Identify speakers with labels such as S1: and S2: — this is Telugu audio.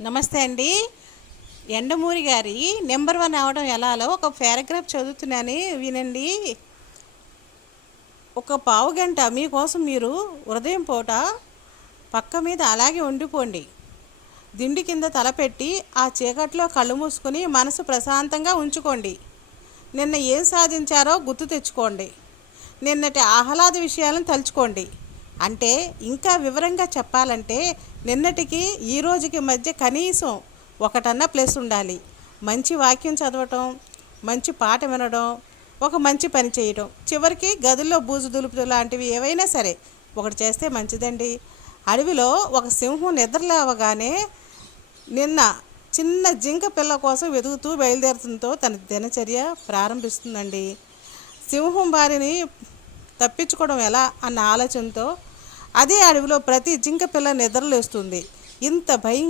S1: నమస్తే అండి. ఎండమూరి గారి నెంబర్ వన్ అవడం ఎలాలో ఒక పారాగ్రాఫ్ చదువుతున్నాను వినండి. ఒక పావు గంట మీకోసం మీరు ఉదయం పూట పక్క మీద అలాగే ఉండిపోండి. దిండి కింద తలపెట్టి ఆ చీకట్లో కళ్ళు మూసుకుని మనసు ప్రశాంతంగా ఉంచుకోండి. నిన్న ఏం సాధించారో గుర్తు తెచ్చుకోండి. నిన్నటి ఆహ్లాద విషయాలను తలుచుకోండి. అంటే ఇంకా వివరంగా చెప్పాలంటే నిన్నటికి ఈ రోజుకి మధ్య కనీసం ఒకటన్నా ప్లేస్ ఉండాలి. మంచి వాక్యం చదవటం మంచి పాట వినడం ఒక మంచి పని చేయడం చివరికి గదుల్లో బూజు దులుపు లాంటివి ఏవైనా సరే ఒకటి చేస్తే మంచిదండి. అడవిలో ఒక సింహం నిద్రలేవగానే నిన్న చిన్న జింక పిల్ల కోసం వెతుకుతూ బయలుదేరుతుందో తన దినచర్య ప్రారంభిస్తుందండి. సింహం వారిని తప్పించుకోవడం ఎలా అన్న ఆలోచనతో అదే అడవిలో ప్రతి జింక పిల్ల నిద్రలేస్తుంది. ఇంత భయం